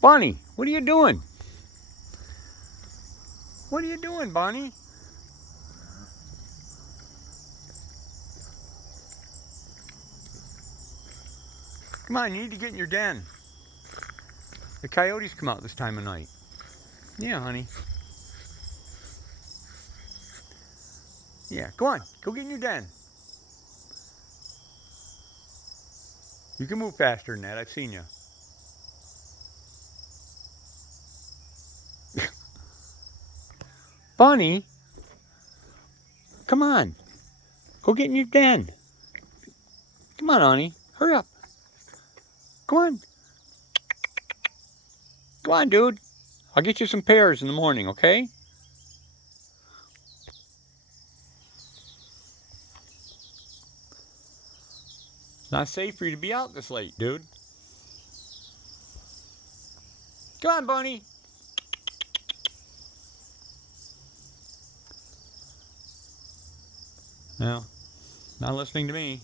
Bonnie, what are you doing? What are you doing, Bonnie? Come on, you need to get in your den. The coyotes come out this time of night. Yeah, honey. Yeah, go on. Go get in your den. You can move faster than that. I've seen you. Bonnie, come on. Go get in your den. Come on, honey. Hurry up. Come on. Come on, dude. I'll get you some pears in the morning, okay? It's not safe for you to be out this late, dude. Come on, Bonnie. No, not listening to me.